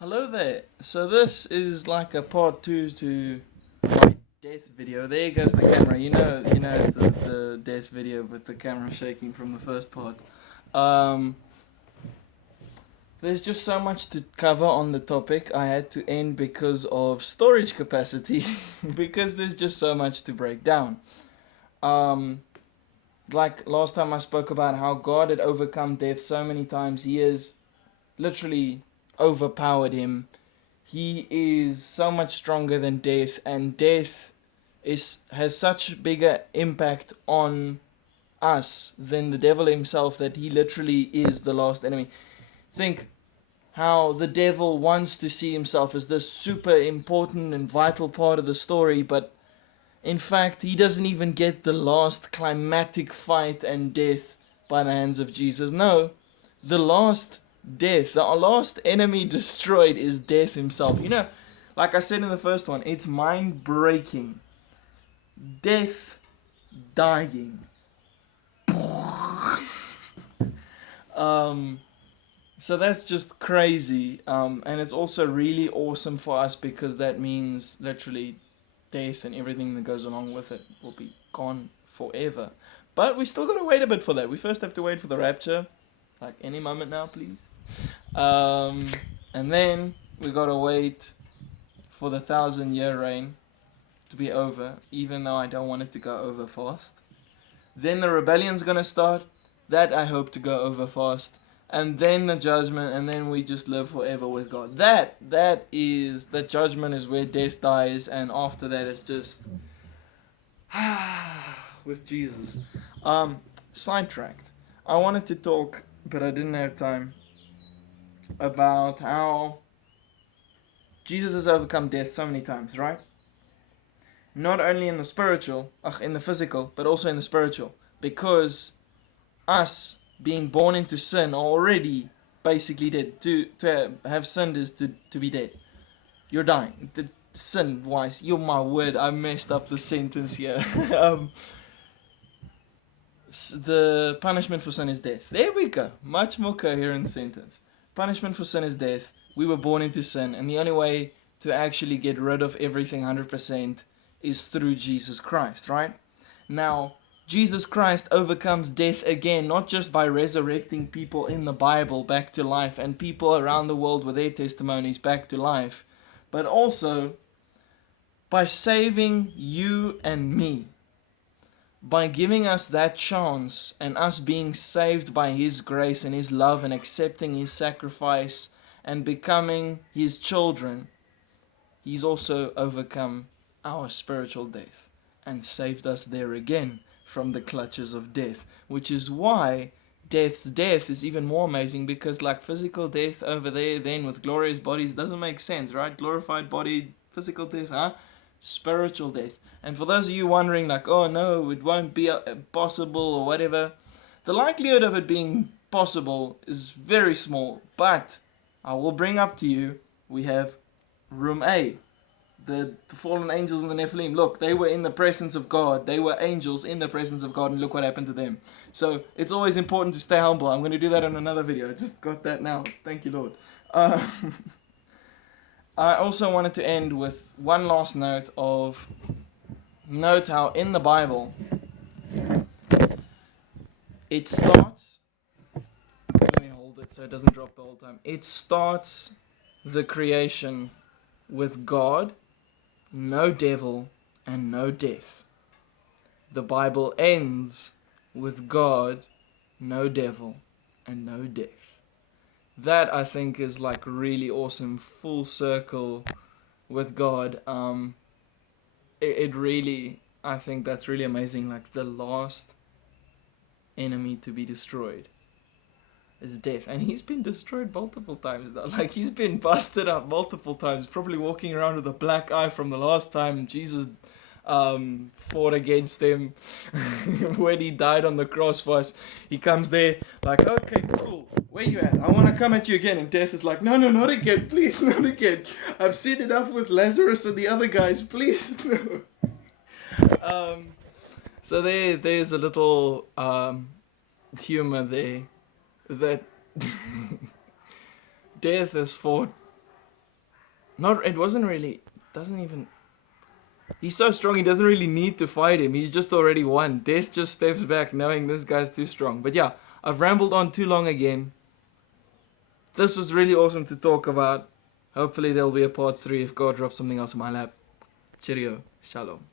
Hello there. So this is like a part two to my death video. There goes the camera. You know, it's the death video with the camera shaking from the first part. Um, there's just so much to cover on the topic. I had to end because of storage capacity, because there's just so much to break down. Um, like last time I spoke about how God had overcome death so many times. He has literally overpowered him. He is so much stronger than death, and death has such bigger impact on us than the devil himself that he literally is the last enemy. Think how the devil wants to see himself as this super important and vital part of the story, but in fact he doesn't even get the last climactic fight and death by the hands of Jesus. No, the last enemy destroyed is death himself. Like I said in the first one, it's mind breaking. Death dying. um, so that's just crazy. And it's also really awesome for us because that means literally death and everything that goes along with it will be gone forever. But we still gotta wait a bit for that. We first have to wait for the rapture, like any moment now, please. Um, and then we gotta wait for the 1,000-year reign to be over, even though I don't want it to go over fast. Then the rebellion's gonna start. That I hope to go over fast. And then the judgment, and then we just live forever with God. The judgment is where death dies, and after that it's just with Jesus. Sidetracked. I wanted to talk, but I didn't have time, about how Jesus has overcome death so many times, right? Not only in the spiritual, in the physical, but also in the spiritual. Because us being born into sin are already basically dead. To have sinned is to be dead. You're dying. The sin wise, you're my word, I messed up the sentence here. The punishment for sin is death. There we go. Much more coherent sentence. Punishment for sin is death. We were born into sin, and the only way to actually get rid of everything 100% is through Jesus Christ, right? Now, Jesus Christ overcomes death again, not just by resurrecting people in the Bible back to life and people around the world with their testimonies back to life, but also by saving you and me, by giving us that chance and us being saved by His grace and His love and accepting His sacrifice and becoming His children. He's also overcome our spiritual death and saved us there again from the clutches of death, which is why death's death is even more amazing, because like physical death over there then with glorious bodies doesn't make sense, right? Glorified body, physical death, huh? Spiritual death. And for those of you wondering like, oh no, it won't be possible or whatever, the likelihood of it being possible is very small, but I will bring up to you, we have room A, the fallen angels and the Nephilim. Look, they were in the presence of God. They were angels in the presence of God, and look what happened to them. So it's always important to stay humble. I'm going to do that in another video. I just got that now. Thank you, Lord. Uh, I also wanted to end with one last note how in the Bible it starts. Let me hold it so it doesn't drop the whole time. It starts the creation with God, no devil, and no death. The Bible ends with God, no devil, and no death. That I think is like really awesome, full circle with God. It really, I think that's really amazing. Like the last enemy to be destroyed is death, and he's been destroyed multiple times now. Like he's been busted up multiple times, probably walking around with a black eye from the last time Jesus fought against him when he died on the cross for us. He comes there like, okay, cool, where you at? I want to come at you again. And death is like, no, not again, please, not again. I've seen enough with Lazarus and the other guys, please, no. So there's a little humor there that death has fought Not, it wasn't really, doesn't even, he's so strong he doesn't really need to fight him. He's just already won. Death just steps back knowing this guy's too strong. But yeah, I've rambled on too long again. This was really awesome to talk about. Hopefully there'll be a part 3 if God drops something else in my lap. Cheerio. Shalom.